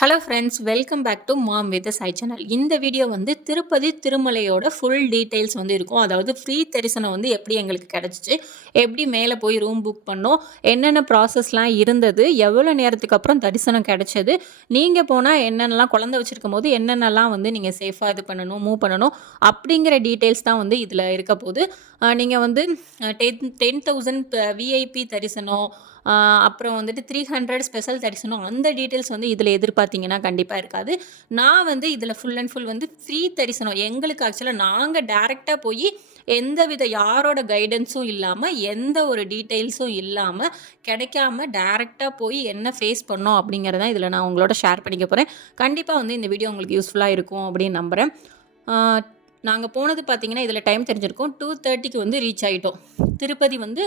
Hello friends, welcome back to mom with Sai channel. இந்த video வந்து Tirupati திருமலையோட full details வந்து இருக்கும். அதாவது ஃப்ரீ தரிசனம் வந்து எப்படி எங்களுக்கு கிடச்சிச்சு, எப்படி மேலே போய் ரூம் புக் பண்ணோம், என்னென்ன ப்ராசஸ்லாம் இருந்தது, எவ்வளோ நேரத்துக்கு அப்புறம் தரிசனம் கிடச்சது, நீங்கள் போனால் என்னென்னலாம் குழந்தை வச்சுருக்கும் போது என்னென்னலாம் வந்து நீங்கள் சேஃபாக இது பண்ணணும், மூவ் பண்ணணும் அப்படிங்கிற டீட்டெயில்ஸ் தான் வந்து இதில் இருக்க போது. நீங்கள் வந்து 10,000 விஐபி தரிசனம், அப்புறம் வந்துட்டு 300 ஸ்பெஷல் தரிசனம், அந்த டீட்டெயில்ஸ் வந்து இதில் எதிர்பார்த்தீங்கன்னா கண்டிப்பாக இருக்காது. நான் வந்து இதில் ஃபுல் அண்ட் ஃபுல் வந்து ஃப்ரீ தரிசனம். எங்களுக்கு ஆக்சுவலாக நாங்கள் டேரெக்டாக போய் எந்தவித யாரோட கைடன்ஸும் இல்லாமல், எந்த ஒரு டீட்டெயில்ஸும் இல்லாமல், கிடைக்காம டேரெக்டாக போய் என்ன ஃபேஸ் பண்ணோம் அப்படிங்கிறதான் இதில் நான் உங்களோட ஷேர் பண்ணிக்க போகிறேன். கண்டிப்பாக வந்து இந்த வீடியோ உங்களுக்கு யூஸ்ஃபுல்லாக இருக்கும் அப்படின்னு நம்புகிறேன். நாங்கள் போனது பார்த்தீங்கன்னா இதில் டைம் தெரிஞ்சிருக்கும். 2:30க்கு வந்து ரீச் ஆகிட்டோம். திருப்பதி வந்து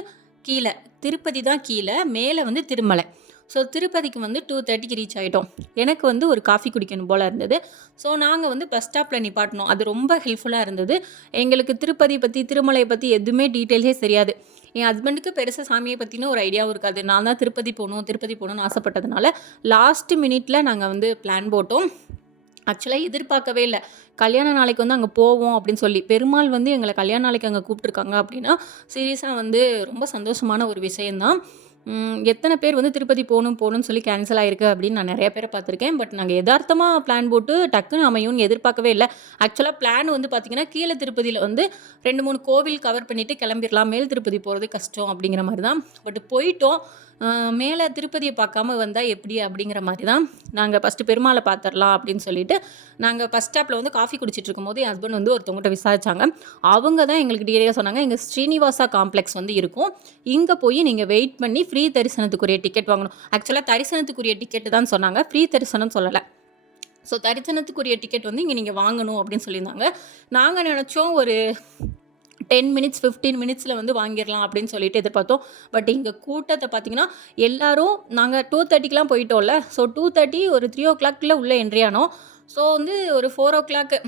கீழே, திருப்பதி தான் கீழே, மேலே வந்து திருமலை. ஸோ திருப்பதிக்கு வந்து 2:30க்கு ரீச் ஆகிட்டோம். எனக்கு வந்து ஒரு காஃபி குடிக்கணும் போல் இருந்தது. ஸோ நாங்கள் வந்து பஸ் ஸ்டாப்பில் நிப்பாட்டினோம். அது ரொம்ப ஹெல்ப்ஃபுல்லாக இருந்தது. எங்களுக்கு திருப்பதி பற்றி, திருமலை பற்றி எதுவுமே டீட்டெயில்ஸே தெரியாது. என் ஹஸ்பண்டுக்கு பெருசாக சாமியை பற்றின ஒரு ஐடியாவும் இருக்காது. நான் தான் திருப்பதி போகணும்னு ஆசைப்பட்டதுனால லாஸ்ட் மினிட்ல நாங்கள் வந்து பிளான் போட்டோம். ஆக்சுவலாக எதிர்பார்க்கவே இல்லை. கல்யாண நாளைக்கு வந்து அங்கே போவோம் அப்படின்னு சொல்லி, பெருமாள் வந்து எங்களை கல்யாண நாளைக்கு அங்கே கூப்பிட்ருக்காங்க அப்படின்னா சீரியஸாக வந்து ரொம்ப சந்தோஷமான ஒரு விஷயந்தான். எத்தனை பேர் வந்து திருப்பதி போகணும்னு சொல்லி கேன்சல் ஆகிருக்கு அப்படின்னு நான் நிறைய பேரை பார்த்துருக்கேன். பட் நாங்கள் எதார்த்தமாக பிளான் போட்டு டக்குன்னு அமையும்னு எதிர்பார்க்கவே இல்லை. ஆக்சுவலாக பிளான் வந்து பார்த்திங்கன்னா கீழே திருப்பதியில் வந்து 2-3 கோவில் கவர் பண்ணிவிட்டு கிளம்பிடலாம், மேல் திருப்பதி போகிறது கஷ்டம் அப்படிங்கிற மாதிரி தான். பட் போயிட்டோம். மேலே திருப்பதியை பார்க்காம வந்தால் எப்படி அப்படிங்கிற மாதிரி தான். நாங்கள் ஃபஸ்ட்டு பெருமாளை பார்த்துடலாம் அப்படின்னு சொல்லிட்டு நாங்கள் பஸ் ஸ்டாப்பில் வந்து காஃபி குடிச்சிட்டு இருக்கும்போது என் ஹஸ்பண்ட் வந்து ஒருத்தவங்ககிட்ட விசாரிச்சாங்க. அவங்க தான் எங்களுக்கு டீட்டெயிலாக சொன்னாங்க, இங்கே ஸ்ரீனிவாசா காம்ப்ளெக்ஸ் வந்து இருக்கும், இங்கே போய் நீங்கள் வெயிட் பண்ணி ஃப்ரீ தரிசனத்துக்குரிய டிக்கெட் வாங்கணும். ஆக்சுவலாக தரிசனத்துக்குரிய டிக்கெட்டு தான் சொன்னாங்க, ஃப்ரீ தரிசனம் சொல்லலை. ஸோ தரிசனத்துக்குரிய டிக்கெட் வந்து இங்கே நீங்கள் வாங்கணும் அப்படின்னு சொல்லியிருந்தாங்க. நாங்கள் நினச்சோம் ஒரு 10 மினிட்ஸ் 15 மினிட்ஸில் வந்து வாங்கிடலாம் அப்படின்னு சொல்லிட்டு எதிர்பார்த்தோம். பட் இங்கே கூட்டத்தை பார்த்தீங்கன்னா எல்லோரும், நாங்கள் 2:30க்கெலாம் போயிட்டோம்ல, ஸோ 2:30 ஒரு 3:00 உள்ளே என்ட்ரி ஆனோம். ஸோ வந்து ஒரு 4:00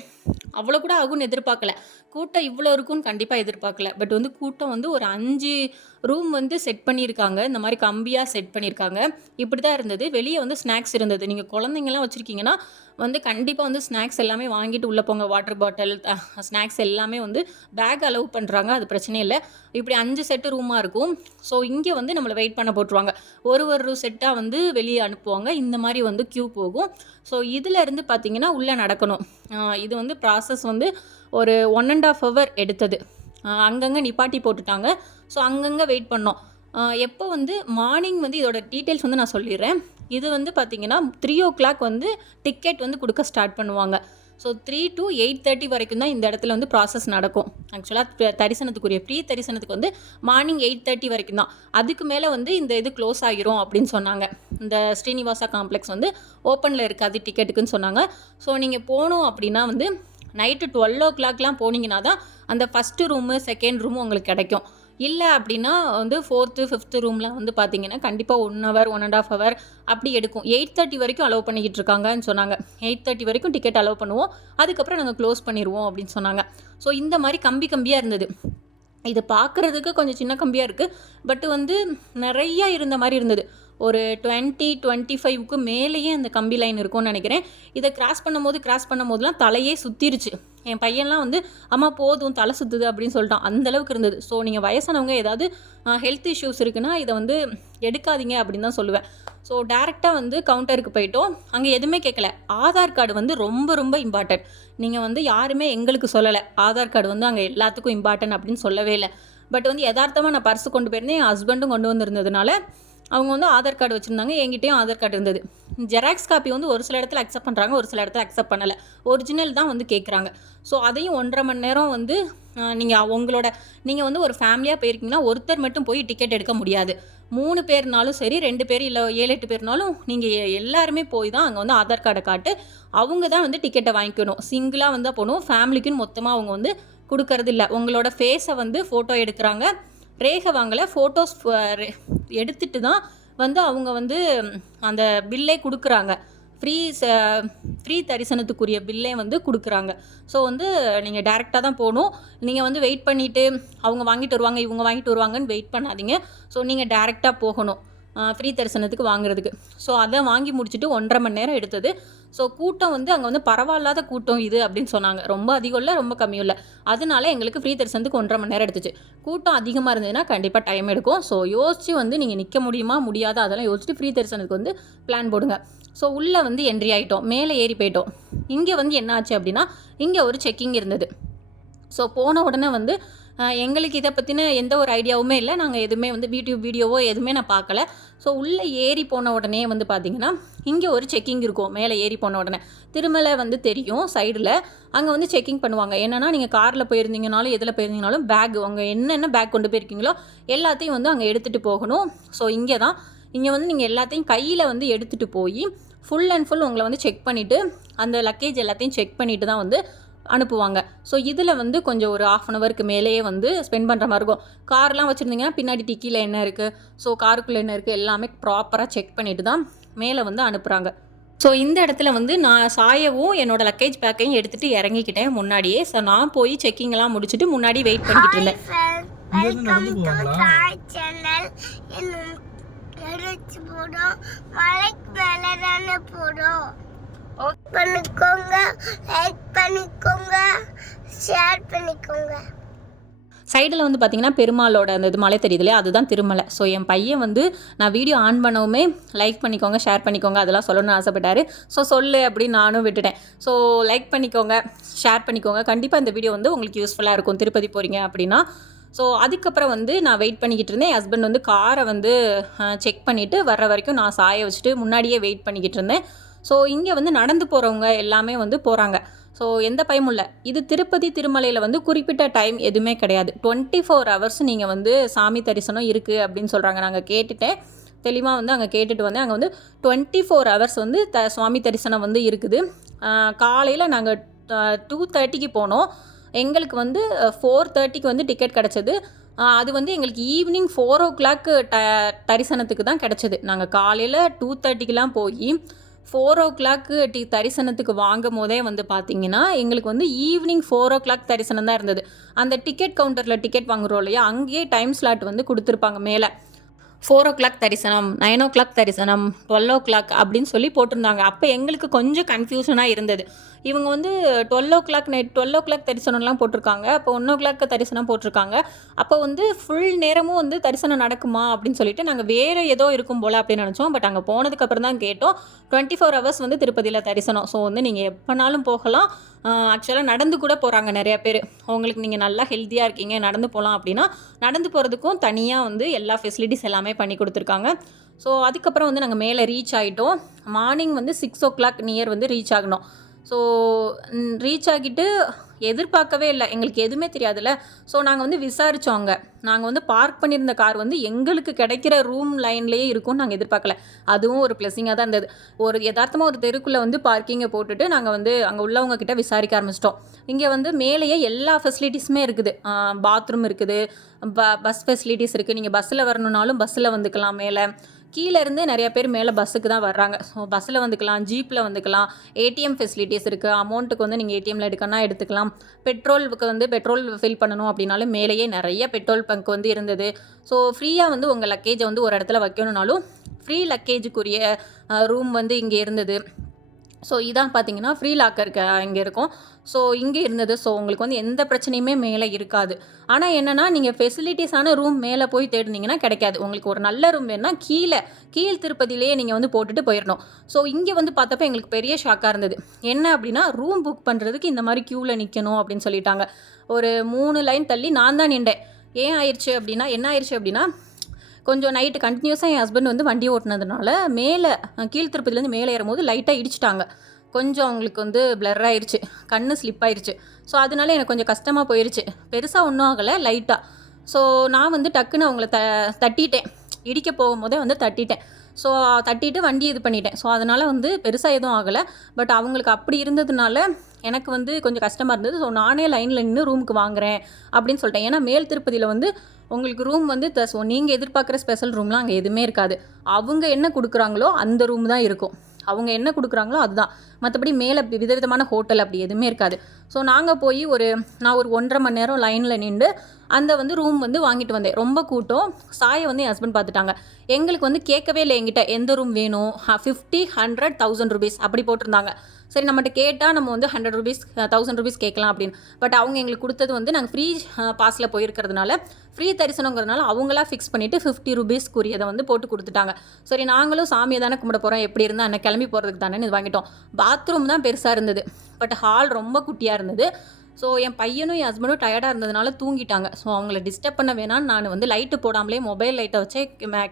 அவ்வளோ கூட ஆகும்னு எதிர்பார்க்கல. கூட்டம் இவ்வளோ இருக்கும்னு கண்டிப்பாக எதிர்பார்க்கல. பட் வந்து கூட்டம் வந்து ஒரு 5 ரூம் வந்து செட் பண்ணியிருக்காங்க. இந்த மாதிரி கம்பியாக செட் பண்ணியிருக்காங்க. இப்படி தான் இருந்தது. வெளியே வந்து ஸ்நாக்ஸ் இருந்தது. நீங்கள் குழந்தைங்கள்லாம் வச்சுருக்கீங்கன்னா வந்து கண்டிப்பாக வந்து ஸ்நாக்ஸ் எல்லாமே வாங்கிட்டு உள்ளே போங்க. வாட்டர் பாட்டில், ஸ்நாக்ஸ் எல்லாமே வந்து பேக் அலோவ் பண்ணுறாங்க, அது பிரச்சனை இல்லை. இப்படி 5 செட்டு ரூமாக இருக்கும். ஸோ இங்கே வந்து நம்மளை வெயிட் பண்ண போட்டுருவாங்க. ஒரு செட்டாக வந்து வெளியே அனுப்புவாங்க. இந்த மாதிரி வந்து க்யூ போகும். ஸோ இதில் இருந்து பார்த்தீங்கன்னா உள்ளே நடக்கணும். இது வந்து ப்ராசஸ் வந்து ஒரு 1.5 hour எடுத்தது. அங்கங்கே நிப்பாட்டி போட்டுட்டாங்க. ஸோ அங்கங்கே வெயிட் பண்ணோம். எப்போ வந்து மார்னிங் வந்து இதோட டீட்டெயில்ஸ் வந்து நான் சொல்லிடுறேன். இது வந்து பார்த்திங்கன்னா 3:00 வந்து டிக்கெட் வந்து கொடுக்க ஸ்டார்ட் பண்ணுவாங்க. ஸோ 3 to 8:30 வரைக்கும் தான் இந்த இடத்துல வந்து ப்ராசஸ் நடக்கும். ஆக்சுவலாக தரிசனத்துக்குரிய ஃப்ரீ தரிசனத்துக்கு வந்து மார்னிங் 8:30 வரைக்கும் தான். அதுக்கு மேலே வந்து இந்த இது க்ளோஸ் ஆகிரும் அப்படின்னு சொன்னாங்க. இந்த ஸ்ரீனிவாசா காம்ப்ளெக்ஸ் வந்து ஓப்பனில் இருக்காது டிக்கெட்டுக்குன்னு சொன்னாங்க. ஸோ நீங்கள் போகணும் அப்படின்னா வந்து நைட்டு 12:00 போனீங்கன்னா தான் அந்த ஃபஸ்ட்டு ரூமு, செகண்ட் ரூமு உங்களுக்கு கிடைக்கும். இல்லை அப்படின்னா வந்து 4th 5th ரூம்லாம் வந்து பார்த்தீங்கன்னா கண்டிப்பாக 1 hour 1.5 hour அப்படி எடுக்கும். 8:30 வரைக்கும் அலோவ் பண்ணிக்கிட்டு இருக்காங்கன்னு சொன்னாங்க. 8:30 வரைக்கும் டிக்கெட் அலோவ் பண்ணுவோம், அதுக்கப்புறம் நாங்கள் க்ளோஸ் பண்ணிடுவோம் அப்படின்னு சொன்னாங்க. ஸோ இந்த மாதிரி கம்பியாக இருந்தது. இது பார்க்குறதுக்கு கொஞ்சம் சின்ன கம்பியாக இருக்குது. பட் வந்து நிறையா இருந்த மாதிரி இருந்தது. ஒரு 20-25க்கு மேலேயே அந்த கம்பி லைன் இருக்கும்னு நினைக்கிறேன். இதை கிராஸ் பண்ணும்போதுலாம் தலையே சுற்றிருச்சு. என் பையன்லாம் வந்து அம்மா போதும் தலை சுற்றுது அப்படின்னு சொல்லிட்டான். அந்தளவுக்கு இருந்தது. ஸோ நீங்கள் வயசானவங்க ஏதாவது ஹெல்த் இஷ்யூஸ் இருக்குன்னா இதை வந்து எடுக்காதீங்க அப்படின்னு தான் சொல்லுவேன். ஸோ டேரெக்டாக வந்து கவுண்டருக்கு போயிட்டோம். அங்கே எதுவுமே கேட்கல. ஆதார் கார்டு வந்து ரொம்ப ரொம்ப இம்பார்ட்டன்ட். நீங்கள் வந்து யாருமே எங்களுக்கு சொல்லலை ஆதார் கார்டு வந்து அங்கே எல்லாத்துக்கும் இம்பார்ட்டன்ட் அப்படின்னு சொல்லவே இல்லை. பட் வந்து யதார்த்தமாக நான் பர்ஸு கொண்டு போயிருந்தேன், என் ஹஸ்பண்டும் கொண்டு வந்திருந்ததுனால அவங்க வந்து ஆதார் கார்டு வச்சுருந்தாங்க. என்கிட்டயும் ஆதார் கார்டு இருந்தது. ஜெராக்ஸ் காப்பி வந்து ஒரு சில இடத்துல அக்செப்ட் பண்ணுறாங்க, ஒரு சில இடத்துல அக்செப்ட் பண்ணலை. ஒரிஜினல் தான் வந்து கேட்குறாங்க. ஸோ அதையும் 1.5 மணி நேரம் வந்து நீங்கள் வந்து ஒரு ஃபேமிலியாக போயிருக்கீங்கன்னா ஒருத்தர் மட்டும் போய் டிக்கெட் எடுக்க முடியாது. 3 பேர்னாலும் சரி, 2 பேர் இல்லை 7-8 பேர்னாலும் நீங்கள் எல்லாருமே போய் தான் அங்கே வந்து ஆதார் கார்டை காட்டு அவங்க தான் வந்து டிக்கெட்டை வாங்கிக்கணும். சிங்கிளாக வந்தால் போகணும். ஃபேமிலிக்குன்னு மொத்தமாக அவங்க வந்து கொடுக்கறது இல்லை. உங்களோட ஃபேஸை வந்து ஃபோட்டோ எடுக்கிறாங்க, ரேகை வாங்கலை, ஃபோட்டோஸ் எடுத்துகிட்டு தான் வந்து அவங்க வந்து அந்த பில்லே கொடுக்குறாங்க. ஃப்ரீ தரிசனத்துக்குரிய பில்லே வந்து கொடுக்குறாங்க. ஸோ வந்து நீங்கள் டேரெக்டாக தான் போகணும். நீங்கள் வந்து வெயிட் பண்ணிவிட்டு அவங்க வாங்கிட்டு வருவாங்க, இவங்க வாங்கிட்டு வருவாங்கன்னு வெயிட் பண்ணாதீங்க. ஸோ நீங்கள் டேரெக்டாக போகணும். ஃப்ரீ தரிசனத்துக்கு வாங்குறதுக்கு. ஸோ அதை வாங்கி முடிச்சுட்டு 1.5 மணி நேரம் எடுத்தது. ஸோ கூட்டம் வந்து அங்கே வந்து பரவாயில்லாத கூட்டம் இது அப்படின்னு சொன்னாங்க. ரொம்ப அதிகம் இல்லை, ரொம்ப கம்மியும் இல்லை. அதனால எங்களுக்கு ஃப்ரீ தரிசனத்துக்கு 1.5 மணி நேரம் எடுத்துச்சு. கூட்டம் அதிகமாக இருந்ததுன்னா கண்டிப்பாக டைம் எடுக்கும். ஸோ யோசிச்சு வந்து நீங்கள் நிற்க முடியுமா முடியாதா அதெல்லாம் யோசிச்சுட்டு ஃப்ரீ தரிசனத்துக்கு வந்து பிளான் போடுங்க. ஸோ உள்ளே வந்து என்ட்ரி ஆகிட்டோம், மேலே ஏறி போயிட்டோம். இங்கே வந்து என்ன ஆச்சு அப்படின்னா இங்கே ஒரு செக்கிங் இருந்தது. ஸோ போன உடனே வந்து எங்களுக்கு இதை பற்றின எந்த ஒரு ஐடியாவுமே இல்லை. நாங்கள் எதுவுமே வந்து வீடியோவோ எதுவுமே நான் பார்க்கல. ஸோ உள்ளே ஏறி போன உடனே வந்து பார்த்திங்கன்னா இங்கே ஒரு செக்கிங் இருக்கும். மேலே ஏறி போன உடனே திருமலை வந்து தெரியும் சைடில். அங்கே வந்து செக்கிங் பண்ணுவாங்க. என்னென்னா நீங்கள் காரில் போயிருந்தீங்கனாலும் எதில் போயிருந்தீங்கனாலும் பேக் உங்கள் என்னென்ன பேக் கொண்டு போயிருக்கீங்களோ எல்லாத்தையும் வந்து அங்கே எடுத்துகிட்டு போகணும். ஸோ இங்கே வந்து நீங்கள் எல்லாத்தையும் கையில் வந்து எடுத்துகிட்டு போய் ஃபுல் அண்ட் ஃபுல் உங்களை வந்து செக் பண்ணிவிட்டு அந்த லக்கேஜ் எல்லாத்தையும் செக் பண்ணிவிட்டு தான் வந்து அனுப்புவாங்க. ஸோ இதில் வந்து கொஞ்சம் ஒரு 1/2 அன் ஹவருக்கு மேலேயே வந்து ஸ்பெண்ட் பண்ணுற மாதிரி இருக்கும். கார்லாம் வச்சுருந்தீங்கன்னா பின்னாடி டிக்கியில் என்ன இருக்குது, ஸோ காருக்குள்ளே என்ன இருக்குது எல்லாமே ப்ராப்பராக செக் பண்ணிவிட்டு தான் மேலே வந்து அனுப்புகிறாங்க. ஸோ இந்த இடத்துல வந்து நான் சாயவும் என்னோடய லக்கேஜ் பேக்கையும் எடுத்துகிட்டு இறங்கிக்கிட்டேன் முன்னாடியே. ஸோ நான் போய் செக்கிங்லாம் முடிச்சுட்டு முன்னாடி வெயிட் பண்ணிக்கிட்டு இருந்தேன். பண்ணிக்கோங்க, லைக் பண்ணிக்கோங்க, ஷேர் பண்ணிக்கோங்க. சைடில் வந்து பார்த்திங்கன்னா பெருமாளோட அந்த இது மலை தெரியுது இல்லையா, அதுதான் திருமலை. ஸோ என் பையன் வந்து நான் வீடியோ ஆன் பண்ணவுமே லைக் பண்ணிக்கோங்க, ஷேர் பண்ணிக்கோங்க அதெல்லாம் சொல்லணும்னு ஆசைப்பட்டார். ஸோ சொல்லு அப்படின்னு நானும் விட்டுட்டேன். ஸோ லைக் பண்ணிக்கோங்க, ஷேர் பண்ணிக்கோங்க. கண்டிப்பாக இந்த வீடியோ வந்து உங்களுக்கு யூஸ்ஃபுல்லாக இருக்கும் திருப்பதி போகிறீங்க அப்படின்னா. ஸோ அதுக்கப்புறம் வந்து நான் வெயிட் பண்ணிக்கிட்டு இருந்தேன். என் ஹஸ்பண்ட் வந்து காரை வந்து செக் பண்ணிவிட்டு வர்ற வரைக்கும் நான் சாய வச்சுட்டு முன்னாடியே வெயிட் பண்ணிக்கிட்டு இருந்தேன். ஸோ இங்கே வந்து நடந்து போகிறவங்க எல்லாமே வந்து போகிறாங்க. ஸோ எந்த பயமும் இல்லை. இது திருப்பதி திருமலையில் வந்து குறிப்பிட்ட டைம் எதுவுமே கிடையாது. 24 ஹவர்ஸ் நீங்கள் வந்து சாமி தரிசனம் இருக்குது அப்படின்னு சொல்கிறாங்க. நாங்கள் கேட்டுட்டேன் தெளிவாக வந்து அங்கே கேட்டுட்டு வந்தேன். அங்கே வந்து 24 ஹவர்ஸ் வந்து சுவாமி தரிசனம் வந்து இருக்குது. காலையில் நாங்கள் 2:30க்கு போனோம். எங்களுக்கு வந்து 4:30க்கு வந்து டிக்கெட் கிடச்சிது. அது வந்து எங்களுக்கு ஈவினிங் 4 o'clock தரிசனத்துக்கு தான் கிடச்சிது. நாங்கள் காலையில் 2:30க்கெலாம் போய் 4 o'clock தரிசனத்துக்கு வாங்கும் போதே வந்து பார்த்திங்கன்னா எங்களுக்கு வந்து ஈவினிங் 4 o'clock தரிசனம் தான் இருந்தது. அந்த டிக்கெட் கவுண்டரில் டிக்கெட் வாங்குகிறோம் இல்லையா, அங்கேயே டைம் ஸ்லாட் வந்து கொடுத்துருப்பாங்க. மேலே 4 o'clock தரிசனம், 9 o'clock தரிசனம், 12 o'clock அப்படின்னு சொல்லி போட்டிருந்தாங்க. அப்போ எங்களுக்கு கொஞ்சம் கன்ஃபியூஷனாக இருந்தது. இவங்க வந்து 12 o'clock தரிசனம்லாம் போட்டிருக்காங்க. அப்போ 1 o'clock தரிசனம் போட்டிருக்காங்க. அப்போ வந்து ஃபுல் நேரமும் வந்து தரிசனம் நடக்குமா அப்படின்னு சொல்லிட்டு நாங்கள் வேறு ஏதோ இருக்கும் போல் அப்படின்னு நினச்சோம். பட் அங்கே போனதுக்கப்புறம் தான் கேட்டோம் 24 hours வந்து திருப்பதியில் தரிசனம். ஸோ வந்து நீங்கள் எப்போனாலும் போகலாம். ஆக்சுவலாக நடந்து கூட போகிறாங்க நிறையா பேர். உங்களுக்கு நீங்கள் நல்லா ஹெல்த்தியாக இருக்கீங்க நடந்து போகலாம் அப்படின்னா நடந்து போகிறதுக்கும் தனியாக வந்து எல்லா ஃபெசிலிட்டிஸ் எல்லாமே பண்ணி கொடுத்துருக்காங்க. ஸோ அதுக்கப்புறம் வந்து நாங்கள் மேலே ரீச் ஆகிட்டோம். மார்னிங் வந்து 6 o'clock நியர் வந்து ரீச் ஆகணும். ஸோ ரீச் ஆகிட்டு எதிர்பார்க்கவே இல்லை, எங்களுக்கு எதுவுமே தெரியாதுல்ல. ஸோ நாங்கள் வந்து விசாரித்தோம். அங்கே நாங்கள் வந்து பார்க் பண்ணியிருந்த கார் வந்து எங்களுக்கு கிடைக்கிற ரூம் லைன்லேயே இருக்கும்னு நாங்கள் எதிர்பார்க்கல. அதுவும் ஒரு ப்ளஸிங்காக தான் இருந்தது. ஒரு யதார்த்தமாக ஒரு தெருக்குள்ளே வந்து பார்க்கிங்கை போட்டுட்டு நாங்கள் வந்து அங்கே உள்ளவங்க கிட்ட விசாரிக்க ஆரம்பிச்சிட்டோம். இங்கே வந்து மேலேயே எல்லா ஃபெசிலிட்டிஸுமே இருக்குது. பாத்ரூம் இருக்குது, பஸ் ஃபெசிலிட்டிஸ் இருக்குது. நீங்கள் பஸ்ஸில் வரணுன்னாலும் பஸ்ஸில் வந்துக்கலாம். மேலே கீழே இருந்து நிறைய பேர் மேலே பஸ்ஸுக்கு தான் வர்றாங்க. ஸோ பஸ்ஸில் வந்துக்கலாம், ஜீப்பில் வந்துக்கலாம். ஏடிஎம் ஃபெசிலிட்டிஸ் இருக்குது. அமௌண்ட்டுக்கு வந்து நீங்கள் ஏடிஎம்மில் எடுக்கணும்னா எடுத்துக்கலாம். பெட்ரோலுக்கு வந்து பெட்ரோல் ஃபில் பண்ணணும் அப்படின்னாலும் மேலேயே நிறைய பெட்ரோல் பங்க் வந்து இருந்தது. ஸோ ஃப்ரீயாக வந்து உங்கள் லக்கேஜை வந்து ஒரு இடத்துல வைக்கணுன்னாலும் ஃப்ரீ லக்கேஜுக்குரிய ரூம் வந்து இங்கே இருந்தது. ஸோ இதான் பார்த்தீங்கன்னா ஃப்ரீ லாக்கர் இங்கே இருக்கும். ஸோ இங்கே இருந்தது. ஸோ உங்களுக்கு வந்து எந்த பிரச்சனையுமே மேலே இருக்காது. ஆனால் என்னென்னா நீங்கள் ஃபெசிலிட்டிஸான ரூம் மேலே போய் தேடினீங்கன்னா கிடைக்காது. உங்களுக்கு ஒரு நல்ல ரூம் வேணுன்னா கீழ் திருப்பதியிலேயே நீங்கள் வந்து போட்டுட்டு போயிடணும். ஸோ இங்கே வந்து பார்த்தப்ப எங்களுக்கு பெரிய ஷாக்காக இருந்தது. என்ன அப்படின்னா ரூம் புக் பண்ணுறதுக்கு இந்த மாதிரி க்யூவில் நிற்கணும் அப்படின்னு சொல்லிட்டாங்க. ஒரு 3 லைன் தள்ளி நான் தான் நின்றேன். என்ன ஆயிடுச்சு அப்படின்னா கொஞ்சம் நைட்டு கண்டினியூஸாக என் ஹஸ்பண்ட் வந்து வண்டி ஓட்டினதுனால மேலே கீழ் திருப்பதிலேருந்து மேலே ஏறும்போது லைட்டாக இடிச்சிட்டாங்க. கொஞ்சம் அவங்களுக்கு வந்து பிளர் ஆயிடுச்சு, கண் ஸ்லிப் ஆயிடுச்சு. ஸோ அதனால எனக்கு கொஞ்சம் கஷ்டமாக போயிடுச்சு. பெருசாக ஒன்றும் ஆகலை, லைட்டாக. ஸோ நான் வந்து டக்குன்னு அவங்கள தட்டிட்டேன். இடிக்க போகும்போதே வந்து தட்டிட்டேன். ஸோ தட்டிட்டு வண்டி இது பண்ணிட்டேன். ஸோ அதனால் வந்து பெருசாக எதுவும் ஆகலை. பட் அவங்களுக்கு அப்படி இருந்ததுனால எனக்கு வந்து கொஞ்சம் கஷ்டமாக இருந்தது. ஸோ நானே லைனில் நின்று ரூமுக்கு வாங்குகிறேன் அப்படின்னு சொல்லிட்டேன். ஏன்னா மேல் திருப்பதியில் வந்து உங்களுக்கு ரூம் வந்து ஸோ நீங்கள் எதிர்பார்க்குற ஸ்பெஷல் ரூம்லாம் அங்கே எதுவுமே இருக்காது. அவங்க என்ன கொடுக்குறாங்களோ அந்த ரூம் தான் இருக்கும். அவங்க என்ன கொடுக்குறாங்களோ அதுதான். மற்றபடி மேலே விதவிதமான ஹோட்டல் அப்படி எதுவுமே இருக்காது. ஸோ நாங்கள் போய் நான் ஒரு 1.5 மணி நேரம் லைனில் நின்று அந்த ரூம் வாங்கிட்டு வந்தேன். ரொம்ப கூட்டம். சாயை என் ஹஸ்பண்ட் பார்த்துட்டாங்க. எங்களுக்கு கேட்கவே இல்லை என்கிட்ட எந்த ரூம் வேணும். 50, 100, 1000 ரூபீஸ் அப்படி போட்டிருந்தாங்க. சரி, நம்மகிட்ட கேட்டால் நம்ம 100 ரூபீஸ் 1000 ரூபீஸ் கேட்கலாம் அப்படின்னு. பட் அவங்க எங்களுக்கு கொடுத்தது நாங்கள் ஃப்ரீ பாஸில் போயிருக்கிறதுனால, ஃப்ரீ தரிசனங்கிறதுனால அவங்களா ஃபிக்ஸ் பண்ணிவிட்டு 50 ரூபீஸ்க்குரியதை போட்டு கொடுத்துட்டாங்க. சரி, நாங்களும் சாமியை தானே கும்பிட போகிறோம், எப்படி இருந்தால் அன்னை கிளம்பி போகிறதுக்கு தானே இது வாங்கிட்டோம். பாத்ரூம் தான் பெருசாக இருந்தது, பட் ஹால் ரொம்ப குட்டியாக இருந்தது. ஸோ என் பையனும் என் ஹஸ்பண்டும் டயர்டாக இருந்ததுனால தூங்கிட்டாங்க. ஸோ அவங்கள டிஸ்டர்ப் பண்ண வேணான்னு நான் லைட்டு போடாமலே மொபைல் லைட்டை வச்சே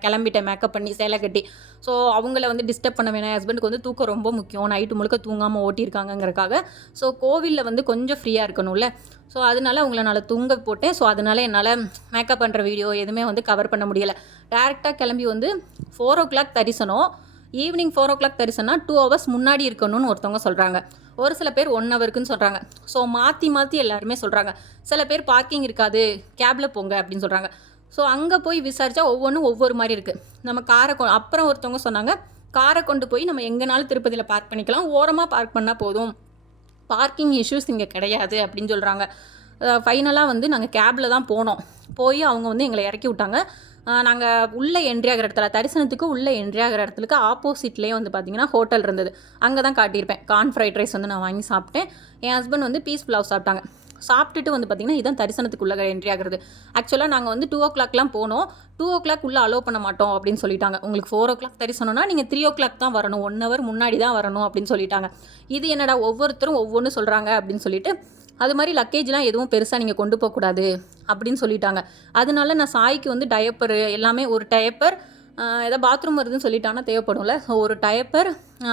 கிளம்பிட்டேன், மேக்கப் பண்ணி சேலை கட்டி. ஸோ அவங்கள டிஸ்டர்ப் பண்ண வேணாம். என் ஹஸ்பண்டுக்கு தூக்கம் ரொம்ப முக்கியம், நைட்டு முழுக்க தூங்காமல் ஓட்டியிருக்காங்கங்கிறக்காக. ஸோ கோவிலில் கொஞ்சம் ஃப்ரீயாக இருக்கணும்ல, ஸோ அதனால அவங்கள நான் தூங்க போட்டேன். ஸோ அதனால என்னால் மேக்கப் பண்ணுற வீடியோ எதுவுமே கவர் பண்ண முடியலை. டேரெக்டாக கிளம்பி 4 o'clock தரிசனம். ஈவினிங் 4 o'clock தரிசனம் 2 hours முன்னாடி இருக்கணும்னு ஒருத்தவங்க சொல்கிறாங்க. ஒரு சில பேர் 1 hourக்குன்னு சொல்கிறாங்க. ஸோ மாற்றி எல்லாருமே சொல்கிறாங்க. சில பேர் பார்க்கிங் இருக்காது, கேபில் போங்க அப்படின்னு சொல்கிறாங்க. ஸோ அங்கே போய் விசாரித்தா ஒவ்வொன்றும் ஒவ்வொரு மாதிரி இருக்குது. நம்ம காரை அப்புறம் ஒருத்தவங்க சொன்னாங்க, காரை கொண்டு போய் நம்ம எங்கேனாலும் திருப்பதியில் பார்க் பண்ணிக்கலாம், ஓரமாக பார்க் பண்ணால் போதும், பார்க்கிங் இஷ்யூஸ் இங்கே கிடையாது அப்படின்னு சொல்கிறாங்க. ஃபைனலாக நாங்கள் கேபில் தான் போனோம். போய் அவங்க எங்களை இறக்கி விட்டாங்க. நாங்கள் உள்ளே என்ட்ரி ஆகிற இடத்துல, தரிசனத்துக்கு உள்ளே என்ட்ரி ஆகிற இடத்துக்கு ஆப்போசிட்லேயே பார்த்திங்கன்னா ஹோட்டல் இருந்தது. அங்கே தான் காட்டியிருப்பேன். கார்ன் ஃப்ரைட் ரைஸ் நான் வாங்கி சாப்பிட்டேன். என் ஹஸ்பண்ட் பீஸ் புலாவ் சாப்பிட்டாங்க. சாப்பிட்டுட்டு பார்த்திங்கன்னா இதான் தரிசனத்துக்குள்ளே என்ட்ரி ஆகிறது. ஆக்சுவலாக நாங்கள் 2 o'clockலாம் போனோம். 2 o'clock உள்ளே அலோவ் பண்ண மாட்டோம் அப்படின்னு சொல்லிட்டாங்க. உங்களுக்கு 4 o'clock தரிசனம்னா நீங்கள் 3 o'clock தான் வரணும், 1 hour முன்னாடி தான் வரணும் அப்படின்னு சொல்லிட்டாங்க. இது என்னடா ஒவ்வொருத்தரும் ஒவ்வொன்று சொல்கிறாங்க அப்படின்னு சொல்லிட்டு, அது மாதிரி லக்கேஜ்லாம் எதுவும் பெருசாக நீங்கள் கொண்டு போகக்கூடாது அப்படின்னு சொல்லிட்டாங்க. அதனால நான் சாய்க்கு டயப்பரு எல்லாமே, ஒரு டயப்பர் ஏதாவது பாத்ரூம் வருதுன்னு சொல்லிட்டாங்கன்னா தேவைப்படும்ல, ஸோ ஒரு டயப்பர்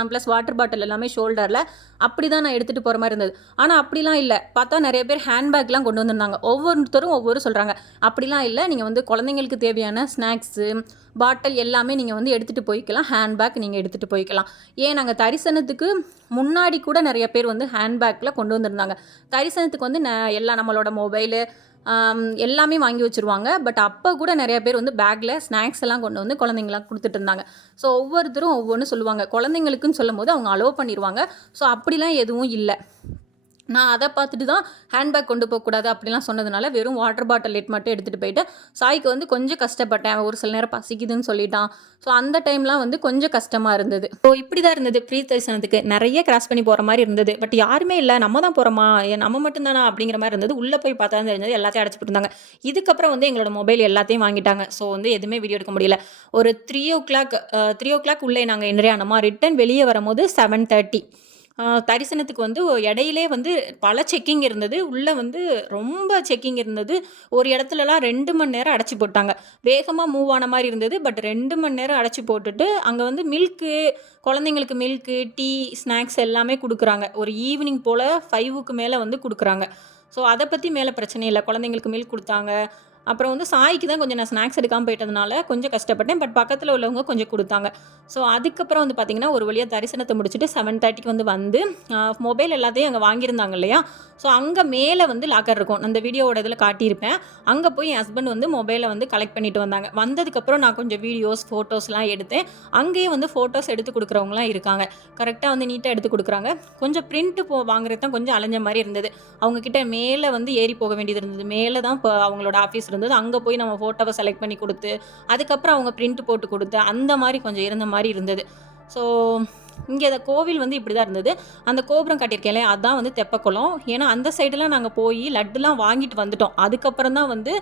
ப்ளஸ் வாட்டர் பாட்டில் எல்லாமே ஷோல்டரில் அப்படி தான் நான் எடுத்துகிட்டு போகிற மாதிரி இருந்தது. ஆனால் அப்படிலாம் இல்லை. பார்த்தா நிறைய பேர் ஹேண்ட்பேக்லாம் கொண்டு வந்திருந்தாங்க. ஒவ்வொருத்தரும் ஒவ்வொரு சொல்கிறாங்க. அப்படிலாம் இல்லை, நீங்கள் குழந்தைங்களுக்கு தேவையான ஸ்நாக்ஸு பாட்டில் எல்லாமே நீங்கள் எடுத்துகிட்டு போய்க்கலாம். ஹேண்ட்பேக் நீங்கள் எடுத்துகிட்டு போய்க்கலாம். ஏன் நாங்கள் தரிசனத்துக்கு முன்னாடி கூட நிறைய பேர் ஹேண்ட்பேக்கில் கொண்டு வந்திருந்தாங்க. தரிசனத்துக்கு எல்லாம் நம்மளோட மொபைலு எல்லாமே வாங்கி வச்சுருவாங்க. பட் அப்போ கூட நிறைய பேர் பேக்கில் ஸ்நாக்ஸ் எல்லாம் கொண்டு குழந்தைங்களாம் கொடுத்துட்டு இருந்தாங்க. ஸோ ஒவ்வொருத்தரும் ஒவ்வொன்று சொல்லுவாங்க. குழந்தைங்களுக்குன்னு சொல்லும் போது அவங்க அலோவ் பண்ணிடுவாங்க. ஸோ அப்படிலாம் எதுவும் இல்லை. நான் அதை பார்த்துட்டு தான் ஹேண்ட்பேக் கொண்டு போகக்கூடாது அப்படிலாம் சொன்னதுனால வெறும் வாட்டர் பாட்டில் மட்டும் எடுத்துகிட்டு போயிட்டு, சாய்க்கு கொஞ்சம் கஷ்டப்பட்டேன். ஒரு சில நேரம் பசிக்குதுன்னு சொல்லிட்டான். ஸோ அந்த டைம்லாம் கொஞ்சம் கஷ்டமாக இருந்தது. ஸோ இப்படி தான் இருந்தது. ப்ரீ தரிசனத்துக்கு நிறைய கிராஸ் பண்ணி போகிற மாதிரி இருந்தது. பட் யாருமே இல்லை, நம்ம தான் போகிறோமா, நம்ம மட்டும்தானா அப்படிங்கிற மாதிரி இருந்தது. உள்ளே போய் பார்த்தா தான் இருந்தது, எல்லாத்தையும் அடைச்சி போட்டுருந்தாங்க. இதுக்கப்புறம் எங்களோட மொபைல் எல்லாத்தையும் வாங்கிட்டாங்க. ஸோ எதுவுமே வீடியோ எடுக்க முடியல. ஒரு 3 o'clock உள்ளே நாங்கள் என்ட்ரி ஆனோமா. ரிட்டன் வெளியே வரும்போது 7:30. தரிசனத்துக்கு இடையிலே பல செக்கிங் இருந்தது. உள்ளே ரொம்ப செக்கிங் இருந்தது. ஒரு இடத்துலலாம் 2 மணி நேரம் அடைச்சி போட்டாங்க. வேகமாக மூவ் ஆன மாதிரி இருந்தது. பட் 2 மணி நேரம் அடைச்சி போட்டுட்டு அங்கே மில்க்கு, குழந்தைங்களுக்கு மில்க்கு, டீ, ஸ்நாக்ஸ் எல்லாமே கொடுக்குறாங்க. ஒரு ஈவினிங் போல் 5க்கு மேலே கொடுக்குறாங்க. ஸோ அதை பற்றி மேலே பிரச்சனை இல்லை. குழந்தைங்களுக்கு மில்க் கொடுத்தாங்க. அப்புறம் சாய்க்கு தான் கொஞ்சம் நான் ஸ்நாக்ஸ் எடுக்காமல் போயிட்டதுனால கொஞ்சம் கஷ்டப்பட்டேன். பட் பக்கத்தில் உள்ளவங்க கொஞ்சம் கொடுத்தாங்க. ஸோ அதுக்கப்புறம் பார்த்திங்கன்னா ஒரு வழியாக தரிசனத்தை முடிச்சுட்டு 7:30க்கு மொபைல் எல்லாத்தையும் அங்கே வாங்கியிருந்தாங்க இல்லையா. ஸோ அங்கே மேலே லாக்கர் இருக்கும். அந்த வீடியோவோட இதில் காட்டியிருப்பேன். அங்கே போய் என் ஹஸ்பண்ட் மொபைலை கலெக்ட் பண்ணிட்டு வந்தாங்க. வந்ததுக்கப்புறம் நான் கொஞ்சம் வீடியோஸ், ஃபோட்டோஸ்லாம் எடுத்தேன். அங்கேயே ஃபோட்டோஸ் எடுத்து கொடுக்குறவங்களாம் இருக்காங்க. கரெக்டாக நீட்டாக எடுத்து கொடுக்குறாங்க. கொஞ்சம் பிரிண்ட்டு வாங்குறது தான் கொஞ்சம் அலைஞ்ச மாதிரி இருந்தது. அவங்கக்கிட்ட மேலே ஏறி போக வேண்டியது இருந்தது. மேலே தான் இப்போ அவங்களோட ஆஃபீஸ் இருந்தது. அங்கே போய் நம்ம ஃபோட்டோவை செலக்ட் பண்ணி கொடுத்து அதுக்கப்புறம் அவங்க பிரிண்ட் போட்டு கொடுத்து அந்த மாதிரி கொஞ்சம் இருந்த மாதிரி இருந்தது. ஸோ இங்கே அந்த கோவில் இப்படி தான் இருந்தது. அந்த கோபுரம் கட்டியிருக்கேன் அதுதான் தெப்பக்குளம். ஏன்னா அந்த சைடெலாம் நாங்கள் போய் லட்டுலாம் வாங்கிட்டு வந்துட்டோம். அதுக்கப்புறம் தான்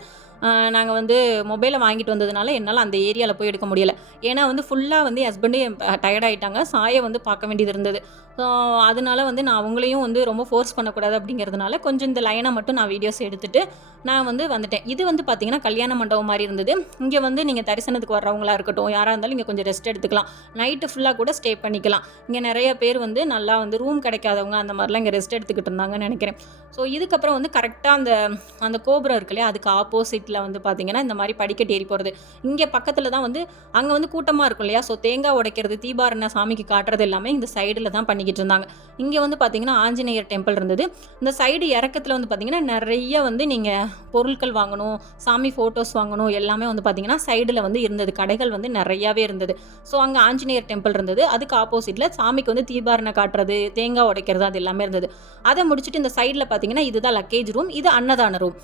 நாங்கள் மொபைலை வாங்கிட்டு வந்ததுனால என்னால் அந்த ஏரியாவில் போய் எடுக்க முடியலை. ஏன்னா ஃபுல்லாக என் ஹஸ்பண்டே டயர்டாயிட்டாங்க. சாயை பார்க்க வேண்டியது இருந்தது. ஸோ அதனால நான் அவங்களையும் ரொம்ப ஃபோர்ஸ் பண்ணக்கூடாது அப்படிங்கிறதுனால கொஞ்சம் இந்த லைனை மட்டும் நான் வீடியோஸ் எடுத்துகிட்டு நான் வந்துட்டேன். இது பார்த்திங்கன்னா கல்யாண மண்டபம் மாதிரி இருந்தது. இங்கே நீங்கள் தரிசனத்துக்கு வர்றவங்களா இருக்கட்டும், யாராக இருந்தாலும் இங்கே கொஞ்சம் ரெஸ்ட் எடுத்துக்கலாம். நைட்டு ஃபுல்லாக கூட ஸ்டே பண்ணிக்கலாம். இங்கே நிறைய பேர் நல்லா ரூம் கிடைக்காதவங்க அந்த மாதிரிலாம் இங்கே ரெஸ்ட் எடுத்துக்கிட்டு இருந்தாங்கன்னு நினைக்கிறேன். ஸோ இதுக்கப்புறம் கரெக்டாக அந்த கோபுரம் இருக்கு இல்லையா, அதுக்கு ஆப்போசிட்டில் பார்த்திங்கன்னா இந்த மாதிரி படிக்கட்டு ஏறி போகிறது. இங்கே பக்கத்தில் தான் அங்கே கூட்டமாக இருக்கும் இல்லையா. ஸோ தேங்காய் உடைக்கிறது, தீபாரண சாமிக்கு காட்டுறது எல்லாமே இந்த சைடில் தான் பண்ணிக்கிட்டு இருந்தாங்க. இங்கே பார்த்திங்கன்னா ஆஞ்சநேயர் டெம்பிள் இருந்தது. இந்த சைடு இறக்கத்தில் பார்த்திங்கன்னா நிறைய நீங்கள் பொருட்கள் வாங்கணும், சாமி ஃபோட்டோஸ் வாங்கணும், எல்லாமே பார்த்திங்கன்னா சைடில் இருந்தது. கடைகள் நிறையாவே இருந்தது. ஸோ அங்கே ஆஞ்சநேயர் டெம்பிள் இருந்தது. அதுக்கு ஆப்போசிட் ஆப்போசிட்டில் சாமிக்கு வந்து தீபாரணை காட்டுறது, தேங்காய் உடைக்கிறது அது எல்லாமே இருந்தது. அதை முடிச்சுட்டு இந்த சைடில் பார்த்தீங்கன்னா இதுதான் லக்கேஜ் ரூம், இது அன்னதான room.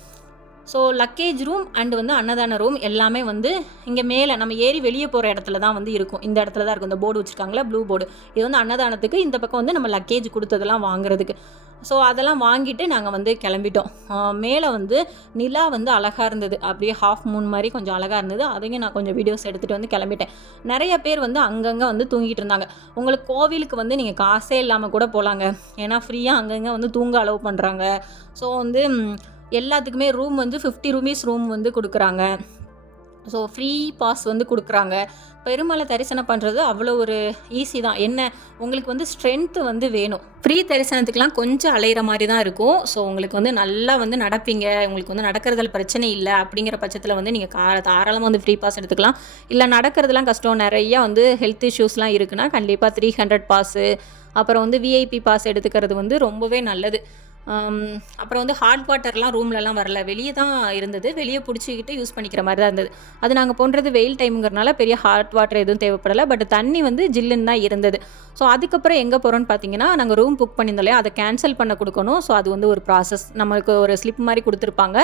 So luggage room and வந்து அன்னதான ரூம் எல்லாமே வந்து இங்கே மேலே நம்ம ஏறி வெளியே போகிற இடத்துல தான் வந்து இருக்கும். இந்த இடத்துல தான் இருக்கும். இந்த போர்டு வச்சுருக்காங்களா, ப்ளூ போர்டு. இது வந்து அன்னதானத்துக்கு, இந்த பக்கம் வந்து நம்ம லக்கேஜ் கொடுத்ததெல்லாம் வாங்குறதுக்கு. ஸோ அதெல்லாம் வாங்கிட்டு நாங்கள் வந்து கிளம்பிட்டோம். மேலே வந்து நிலா வந்து அழகாக இருந்தது, அப்படியே ஹாஃப் மூன் மாதிரி கொஞ்சம் அழகாக இருந்தது. அதையும் நான் கொஞ்சம் வீடியோஸ் எடுத்துகிட்டு வந்து கிளம்பிட்டேன். நிறைய பேர் வந்து அங்கங்கே வந்து தூங்கிட்டு இருந்தாங்க. உங்களுக்கு கோவிலுக்கு வந்து நீங்கள் காசே இல்லாமல் கூட போகலாங்க, ஏன்னா ஃப்ரீயாக அங்கங்கே வந்து தூங்க அலோவ் பண்ணுறாங்க. ஸோ வந்து எல்லாத்துக்குமே ரூம் வந்து 50 ரூபீஸ் ரூம் வந்து கொடுக்குறாங்க. ஸோ ஃப்ரீ பாஸ் வந்து கொடுக்குறாங்க. பெருமலை தரிசனம் பண்ணுறது அவ்வளோ ஒரு ஈஸி தான். என்ன, உங்களுக்கு வந்து ஸ்ட்ரென்த்து வந்து வேணும். ஃப்ரீ தரிசனத்துக்குலாம் கொஞ்சம் அலையிற மாதிரி தான் இருக்கும். ஸோ உங்களுக்கு வந்து நல்லா வந்து நடப்பீங்க, உங்களுக்கு வந்து நடக்கிறதுல பிரச்சனை இல்லை அப்படிங்கிற பட்சத்தில் வந்து நீங்கள் தாராளமாக வந்து ஃப்ரீ பாஸ் எடுத்துக்கலாம். இல்லை நடக்கிறதுலாம் கஷ்டம், நிறையா வந்து ஹெல்த் இஷ்யூஸ்லாம் இருக்குன்னா கண்டிப்பாக 300 பாஸு, அப்புறம் வந்து விஐபி பாஸ் எடுத்துக்கிறது வந்து ரொம்பவே நல்லது. அப்புறம் வந்து ஹாட் வாட்டர்லாம் ரூம்லலாம் வரல, வெளியே தான் இருந்தது. வெளியே பிடிச்சிக்கிட்டு யூஸ் பண்ணிக்கிற மாதிரி தான் இருந்தது. அது நாங்கள் போன்றது வெயில் டைமுங்கிறனால பெரிய ஹாட் வாட்டர் எதுவும் தேவைப்படலை. பட் தண்ணி வந்து ஜில்லுன்னு தான் இருந்தது. ஸோ அதுக்கப்புறம் எங்கே போகிறோன்னு பார்த்தீங்கன்னா, நாங்கள் ரூம் புக் பண்ணியிருந்தோம் இல்லையா, அதை கேன்சல் பண்ண கொடுக்கணும். ஸோ அது வந்து ஒரு ப்ராசஸ், நம்மளுக்கு ஒரு ஸ்லிப் மாதிரி கொடுத்துருப்பாங்க.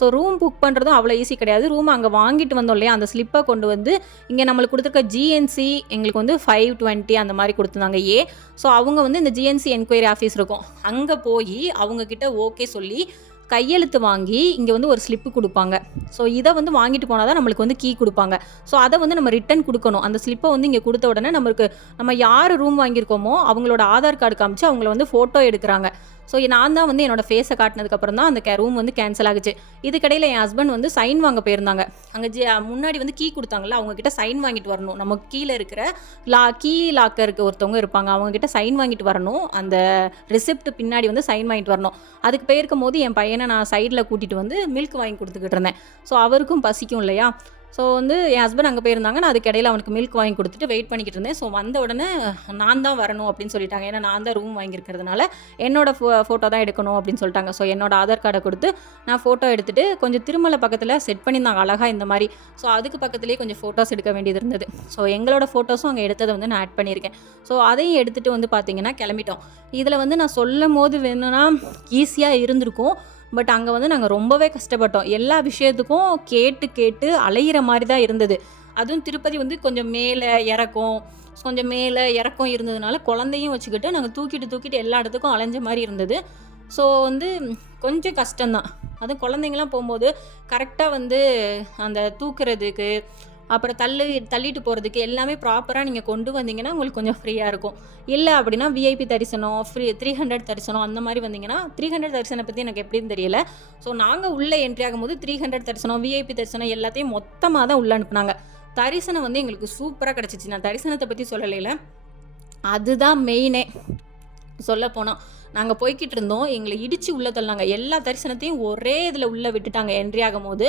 ஸோ ரூம் புக் பண்ணுறதும் அவ்வளோ ஈஸி கிடையாது. ரூம் அங்கே வாங்கிட்டு வந்தோம் இல்லையா, அந்த ஸ்லிப்பை கொண்டு வந்து இங்கே நம்மளுக்கு கொடுத்துருக்க ஜிஎன்சி எங்களுக்கு வந்து 520 அந்த மாதிரி கொடுத்துருந்தாங்க ஏ. ஸோ அவங்க வந்து இந்த ஜிஎன்சி என்கொயரி ஆஃபீஸ் இருக்கும், அங்கே போய் அவங்கக்கிட்ட ஓகே சொல்லி கையெழுத்து வாங்கி இங்கே வந்து ஒரு ஸ்லிப்பு கொடுப்பாங்க. ஸோ இதை வந்து வாங்கிட்டு போனால் தான் நம்மளுக்கு வந்து கீ கொடுப்பாங்க. ஸோ அதை வந்து நம்ம ரிட்டன் கொடுக்கணும். அந்த ஸ்லிப்பை வந்து இங்கே கொடுத்த உடனே நம்ம யார் ரூம் வாங்கியிருக்கோமோ அவங்களோட ஆதார் கார்டு காமிச்சு அவங்கள வந்து ஃபோட்டோ எடுக்கிறாங்க. ஸோ நான் தான் வந்து என்னோடய ஃபேஸை காட்டினதுக்கப்புறம் தான் அந்த ரூம் வந்து கேன்சல் ஆகுச்சு. இதுக்கடையில் என் ஹஸ்பண்ட் வந்து சைன் வாங்க போயிருந்தாங்க. அங்கே முன்னாடி வந்து கீ கொடுத்தாங்களா, அவங்கக்கிட்ட சைன் வாங்கிட்டு வரணும். நம்ம கீழே இருக்கிற கீ லாக்கருக்கு ஒருத்தவங்க இருப்பாங்க, அவங்கக்கிட்ட சைன் வாங்கிட்டு வரணும். அந்த ரிசிப்ட் பின்னாடி வந்து சைன் வாங்கிட்டு வரணும். அதுக்கு போயிருக்கும் போது என் பையனை நான் சைடில் கூட்டிகிட்டு வந்து மில்க் வாங்கி கொடுத்துக்கிட்டு இருந்தேன். ஸோ அவருக்கும் பசிக்கும் இல்லையா. ஸோ வந்து என் ஹஸ்பண்ட் அங்கே போயிருந்தாங்க, நான் அதுக்கு இடையில அவனுக்கு மில்க் வாங்கி கொடுத்துட்டு வெயிட் பண்ணிக்கிட்டு இருந்தேன். ஸோ வந்த உடனே நான் தான் வரணும் அப்படின்னு சொல்லிட்டாங்க. ஏன்னா நான் தான் ரூம் வாங்கியிருக்கிறதுனால என்னோட ஃபோட்டோ தான் எடுக்கணும் அப்படின்னு சொல்லிட்டாங்க. ஸோ என்னோட ஆதார் கார்டை கொடுத்து நான் ஃபோட்டோ எடுத்துகிட்டு கொஞ்சம் திருமலை பக்கத்தில் செட் பண்ணியிருந்தாங்க அழகாக இந்த மாதிரி. ஸோ அதுக்கு பக்கத்துலேயே கொஞ்சம் ஃபோட்டோஸ் எடுக்க வேண்டியது இருந்தது. ஸோ எங்களோட ஃபோட்டோஸும் அங்கே எடுத்ததை வந்து நான் ஆட் பண்ணியிருக்கேன். ஸோ அதையும் எடுத்துகிட்டு வந்து பார்த்திங்கன்னா கிளம்பிட்டோம். இதில் வந்து நான் சொல்லும் போது வேணும்னா ஈஸியாக இருந்திருக்கும், பட் அங்கே வந்து நாங்கள் ரொம்பவே கஷ்டப்பட்டோம். எல்லா விஷயத்துக்கும் கேட்டு அலையிற மாதிரி தான் இருந்தது. அதுவும் திருப்பதி வந்து கொஞ்சம் மேலே இறக்கம் இருந்ததுனால குழந்தையும் வச்சுக்கிட்டு நாங்கள் தூக்கிட்டு எல்லா இடத்துக்கும் அலைஞ்ச மாதிரி இருந்தது. ஸோ வந்து கொஞ்சம் கஷ்டம்தான். அதுவும் குழந்தைங்களாம் போகும்போது கரெக்டாக வந்து அந்த தூக்குறதுக்கு அப்புறம் தள்ளிட்டு போகிறதுக்கு எல்லாமே ப்ராப்பராக நீங்கள் கொண்டு வந்தீங்கன்னா உங்களுக்கு கொஞ்சம் ஃப்ரீயாக இருக்கும். இல்லை அப்படின்னா விஐபி தரிசனம், ஃப்ரீ 300 தரிசனம் அந்த மாதிரி வந்தீங்கன்னா, 300 தரிசனம் பற்றி எனக்கு எப்படின்னு தெரியல. ஸோ நாங்கள் உள்ளே என்ட்ரி ஆகும்போது 300 தரிசனம், விஐபி தரிசனம் எல்லாத்தையும் மொத்தமாக தான் உள்ளே அனுப்புனாங்க. தரிசனம் வந்து எங்களுக்கு சூப்பராக கிடச்சிச்சு. நான் தரிசனத்தை பற்றி சொல்லலைல, அதுதான் மெயினே. சொல்லப்போனால் நாங்கள் போய்கிட்டு இருந்தோம், எங்களை இடித்து உள்ளே தள்ளினாங்க. எல்லா தரிசனத்தையும் ஒரே இதில் உள்ளே விட்டுட்டாங்க என்ட்ரி ஆகும்போது.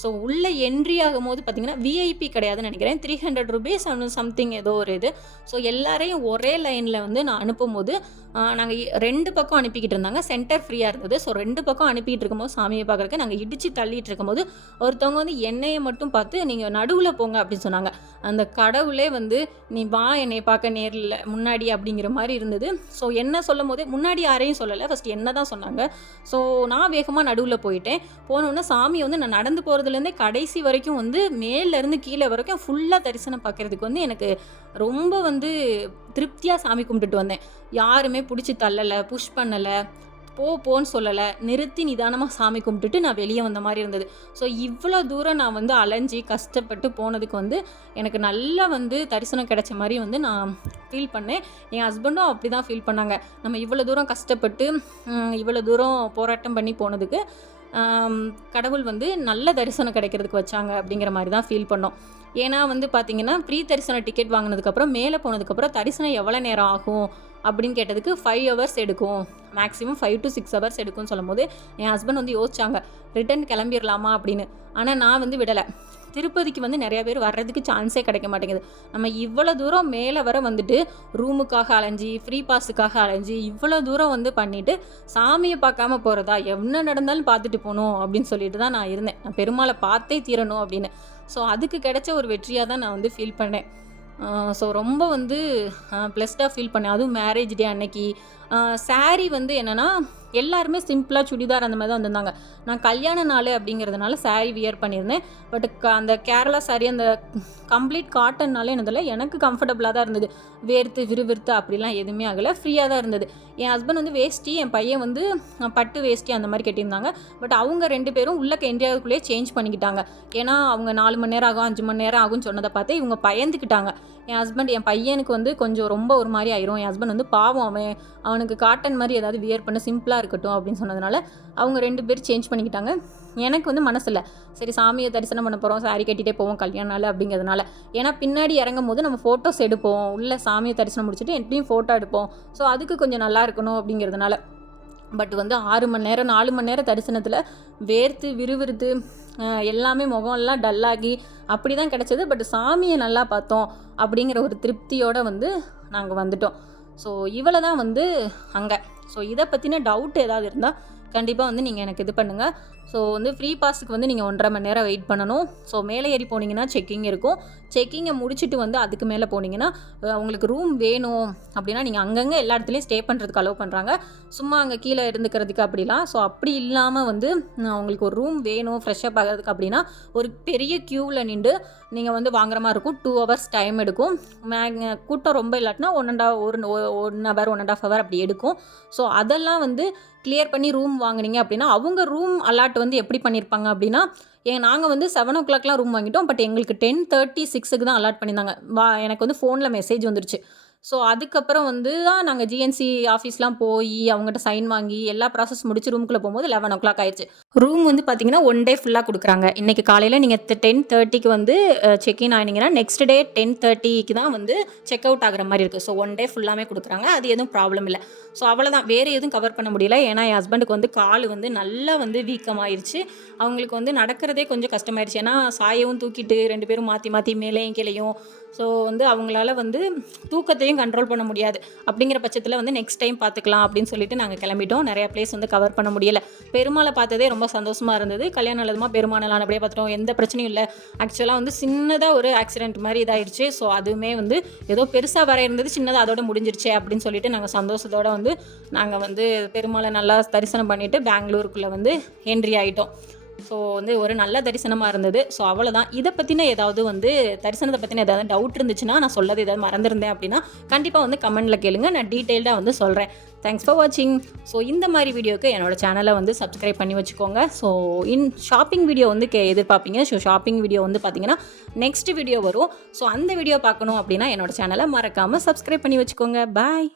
ஸோ உள்ளே என்ட்ரி ஆகும்போது பார்த்திங்கன்னா விஐபி கிடையாதுன்னு நினைக்கிறேன், 300 ரூபீஸ் சம்திங் ஏதோ ஒரு இது. ஸோ எல்லாரையும் ஒரே லைனில் வந்து நான் அனுப்பும்போது நாங்கள் 2 பக்கம் அனுப்பிக்கிட்டு இருந்தாங்க. சென்டர் ஃப்ரீயாக இருந்தது. ஸோ 2 பக்கம் அனுப்பிட்டு இருக்கும்போது சாமியை பார்க்குறக்கு நாங்கள் இடித்து தள்ளிட்டு இருக்கும்போது ஒருத்தவங்க வந்து என்னையை மட்டும் பார்த்து நீங்கள் நடுவில் போங்க அப்படின்னு சொன்னாங்க. அந்த கடவுளே வந்து நீ வா என்னையை பார்க்க நேரில் முன்னாடி அப்படிங்கிற மாதிரி இருந்தது. ஸோ என்ன சொல்லும் போதே முன்னாடி யாரையும் சொல்லலை, ஃபஸ்ட் என்ன தான் சொன்னாங்க. ஸோ நான் வேகமாக நடுவில் போனோன்னே சாமியை வந்து நான் நடந்து போகிறதுலேருந்தே கடைசி வரைக்கும் வந்து மேலேருந்து கீழே வரைக்கும் ஃபுல்லாக தரிசனம் பார்க்குறதுக்கு வந்து எனக்கு ரொம்ப வந்து திருப்தியாக சாமி கும்பிட்டுட்டு வந்தேன். யாருமே பிடிச்சி தள்ளலை, புஷ் பண்ணலை, போன்னு சொல்லலை, நிறுத்தி நிதானமாக சாமி கும்பிட்டுட்டு நான் வெளியே வந்த மாதிரி இருந்தது. ஸோ இவ்வளோ தூரம் நான் வந்து அலைஞ்சி கஷ்டப்பட்டு போனதுக்கு வந்து எனக்கு நல்லா வந்து தரிசனம் கிடைச்ச மாதிரி வந்து நான் ஃபீல் பண்ணேன். என் ஹஸ்பண்டும் அப்படி தான் ஃபீல் பண்ணாங்க. நம்ம இவ்வளோ தூரம் கஷ்டப்பட்டு இவ்வளோ தூரம் போராட்டம் பண்ணி போனதுக்கு கடவுள் வந்து நல்ல தரிசனம் கிடைக்கிறதுக்கு வச்சாங்க அப்படிங்கிற மாதிரி தான் ஃபீல் பண்ணோம். ஏன்னா வந்து பார்த்திங்கன்னா ஃப்ரீ தரிசனம் டிக்கெட் வாங்கினதுக்கப்புறம் மேலே போனதுக்கப்புறம் தரிசனம் எவ்வளோ நேரம் ஆகும் அப்படின்னு கேட்டதுக்கு 5 hours எடுக்கும், மேக்ஸிமம் 5 to 6 hours எடுக்கும்னு சொல்லும் போது என் ஹஸ்பண்ட் வந்து யோசிச்சாங்க ரிட்டன் கிளம்பிடலாமா அப்படின்னு. ஆனால் நான் வந்து விடலை. திருப்பதிக்கு வந்து நிறையா பேர் வர்றதுக்கு சான்ஸே கிடைக்க மாட்டேங்குது. நம்ம இவ்வளோ தூரம் மேலே வர வந்துட்டு ரூமுக்காக அலைஞ்சி ஃப்ரீ பாஸுக்காக அலைஞ்சி இவ்வளோ தூரம் வந்து பண்ணிவிட்டு சாமியை பார்க்காம போகிறதா, என்ன நடந்தாலும் பார்த்துட்டு போகணும் அப்படின்னு சொல்லிட்டு தான் நான் இருந்தேன். நான் பெருமாளை பார்த்தே தீரணும் அப்படின்னு. ஸோ அதுக்கு கிடைச்ச ஒரு வெற்றியாக தான் நான் வந்து ஃபீல் பண்ணேன். ஸோ ரொம்ப வந்து ப்ளஸ்டாக ஃபீல் பண்ணேன். அதுவும் மேரேஜ் டே அன்னைக்கு. சாரீ வந்து என்னென்னா எல்லாருமே சிம்பிளாக சுடிதார் அந்த மாதிரி தான் வந்திருந்தாங்க. நான் கல்யாண நாள் அப்படிங்கிறதுனால சாரீ வியர் பண்ணியிருந்தேன். பட் அந்த கேரளா சாரீ அந்த கம்ப்ளீட் காட்டன்னாலே என்னதில்ல எனக்கு கம்ஃபர்டபுளாக தான் இருந்தது. வேர்த்து விறுவிறுத்து அப்படிலாம் எதுவுமே ஆகலை, ஃப்ரீயாக தான் இருந்தது. என் ஹஸ்பண்ட் வந்து வேஷ்டி, என் பையன் வந்து பட்டு வேஷ்டி அந்த மாதிரி கட்டியிருந்தாங்க. பட் அவங்க 2 பேரும் உள்ளக்க என்ட்ரியாவுக்குள்ளேயே சேஞ்ச் பண்ணிக்கிட்டாங்க. ஏன்னா அவங்க 4 மணி நேரம் ஆகும் 5 மணி நேரம் ஆகும்னு சொன்னதை பார்த்து இவங்க பயந்துக்கிட்டாங்க. என் ஹஸ்பண்ட் என் பையனுக்கு வந்து கொஞ்சம் ரொம்ப ஒரு மாதிரி ஆயிரும், என் ஹஸ்பண்ட் வந்து பாவம் அவனுக்கு காட்டன் மாதிரி ஏதாவது வியர் பண்ண சிம்பிளாக இருக்கட்டும் அப்படின்னு சொன்னதுனால அவங்க 2 பேர் சேஞ்ச் பண்ணிக்கிட்டாங்க. எனக்கு வந்து மனசில்ல, சரி சாமியை தரிசனம் பண்ண போகிறோம், சாரி கட்டிகிட்டே போவோம் கல்யாண நாள் அப்படிங்கிறதுனால. ஏன்னா பின்னாடி இறங்கும் போது நம்ம ஃபோட்டோஸ் எடுப்போம், உள்ள சாமியை தரிசனம் முடிச்சுட்டு எப்படியும் ஃபோட்டோ எடுப்போம். ஸோ அதுக்கு கொஞ்சம் நல்லா இருக்கணும் அப்படிங்கிறதுனால. பட் வந்து 6 மணி நேரம் 4 மணி நேரம் தரிசனத்தில் வேர்த்து விறுவிறுத்து எல்லாமே முகம்லாம் டல்லாகி அப்படி தான் கிடச்சிது. பட் சாமியை நல்லா பார்த்தோம் அப்படிங்கிற ஒரு திருப்தியோடு வந்து நாங்கள் வந்துட்டோம். ஸோ இவ்வளோ தான் வந்து அங்கே. ஸோ இதை பற்றின டவுட் ஏதாவது இருந்தால் கண்டிப்பாக வந்து நீங்கள் எனக்கு இது பண்ணுங்கள். ஸோ வந்து ஃப்ரீ பாஸுக்கு வந்து நீங்கள் 1.5 மணி நேரம் வெயிட் பண்ணணும். ஸோ மேலே ஏறி போனீங்கன்னா செக்கிங் இருக்கும். செக்கிங்கை முடிச்சுட்டு வந்து அதுக்கு மேலே போனீங்கன்னா உங்களுக்கு ரூம் வேணும் அப்படின்னா நீங்கள் அங்கங்கே எல்லா இடத்துலையும் ஸ்டே பண்ணுறதுக்கு அலோவ் பண்ணுறாங்க, சும்மா அங்கே கீழே இருந்துக்கிறதுக்கு அப்படிலாம். ஸோ அப்படி இல்லாமல் வந்து உங்களுக்கு ஒரு ரூம் வேணும் ஃப்ரெஷ்ஷப் ஆகிறதுக்கு அப்படின்னா ஒரு பெரிய க்யூவில் நின்று நீங்கள் வந்து வாங்குற மாதிரி இருக்கும். 2 hours டைம் எடுக்கும். கூட்டம் ரொம்ப இல்லாட்டினா 1 hour 1.5 hour அப்படி எடுக்கும். ஸோ அதெல்லாம் வந்து கிளியர் பண்ணி ரூம் வாங்கினீங்க அப்படின்னா அவங்க ரூம் அலாட் வந்து எப்படி பண்ணியிருப்பாங்க அப்படின்னா, நாங்கள் வந்து 7 o'clockலாம் ரூம் வாங்கிட்டோம். பட் எங்களுக்கு 10:36க்கு தான் அலாட் பண்ணியிருந்தாங்க. எனக்கு வந்து ஃபோனில் மெசேஜ் வந்துருச்சு. ஸோ அதுக்கப்புறம் வந்து தான் நாங்கள் ஜிஎன்சி ஆஃபீஸ்லாம் போய் அவங்ககிட்ட சைன் வாங்கி எல்லா ப்ராசஸ் முடிச்சு ரூமுக்குள்ளே போகும்போது 11 o'clock ஆயிடுச்சு. ரூம் வந்து பார்த்தீங்கன்னா 1 day ஃபுல்லாக கொடுக்குறாங்க. இன்றைக்கி காலையில் நீங்கள் 10:30க்கு வந்து செக்இன் ஆகினீங்கன்னா நெக்ஸ்ட் டே 10:30க்கு தான் வந்து செக் அவுட் ஆகிற மாதிரி இருக்குது. ஸோ 1 day ஃபுல்லாமே கொடுக்குறாங்க. அது எதுவும் ப்ராப்ளம் இல்லை. ஸோ அவ்வளோதான், வேறு எதுவும் கவர் பண்ண முடியல. ஏன்னா என் ஹஸ்பண்டுக்கு வந்து கால் வந்து நல்லா வந்து வீக்கமாகிருச்சு. அவங்களுக்கு வந்து நடக்கிறதே கொஞ்சம் கஷ்டமாயிடுச்சு. ஏன்னா சாயவும் தூக்கிட்டு 2 பேரும் மாற்றி மாற்றி மேலேயும் கீழேயும். ஸோ வந்து அவங்களால வந்து தூக்கத்தையும் கண்ட்ரோல் பண்ண முடியாது. அப்படிங்கிற பட்சத்தில் வந்து நெக்ஸ்ட் டைம் பார்த்துக்கலாம் அப்படின்னு சொல்லிட்டு நாங்கள் கிளம்பிட்டோம். நிறையா பிளேஸ் வந்து கவர் பண்ண முடியலை. பெருமாளை பார்த்ததே ரொம்ப சந்தோஷமாக இருந்தது. கல்யாணம் நல்லதுமா பெருமாளெல்லாம் அப்படியே பார்த்துட்டோம், எந்த பிரச்சனையும் இல்லை. ஆக்சுவலாக வந்து சின்னதாக ஒரு ஆக்சிடென்ட் மாதிரி இதாகிடுச்சு. ஸோ அதுவுமே வந்து ஏதோ பெருசாக வர இருந்தது, சின்னதாக அதோட முடிஞ்சிருச்சே அப்படின்னு சொல்லிட்டு நாங்கள் சந்தோஷத்தோடு வந்து நாங்கள் வந்து பெருமாளை நல்லா தரிசனம் பண்ணிவிட்டு பெங்களூருக்குள்ளே வந்து என்ட்ரி ஆகிட்டோம். ஸோ வந்து ஒரு நல்ல தரிசனமாக இருந்தது. ஸோ அவ்வளோதான். இதை பற்றின ஏதாவது வந்து தரிசனத்தை பற்றின ஏதாவது டவுட் இருந்துச்சுன்னா, நான் சொல்லது ஏதாவது மறந்துருந்தேன் அப்படின்னா கண்டிப்பாக வந்து கமெண்ட்டில் கேளுங்க, நான் டீட்டெயில்டாக வந்து சொல்கிறேன். தேங்க்ஸ் ஃபார் வாட்சிங். ஸோ இந்த மாதிரி வீடியோக்கு என்னோடய சேனலை வந்து சப்ஸ்கிரைப் பண்ணி வச்சுக்கோங்க. ஸோ ஷாப்பிங் வீடியோ வந்து எதிர்பார்ப்பீங்க. ஸோ ஷாப்பிங் வீடியோ வந்து பார்த்தீங்கன்னா நெக்ஸ்ட் வீடியோ வரும். ஸோ அந்த வீடியோ பார்க்கணும் அப்படின்னா என்னோடய சேனலை மறக்காமல் சப்ஸ்கிரைப் பண்ணி வச்சுக்கோங்க. பாய்.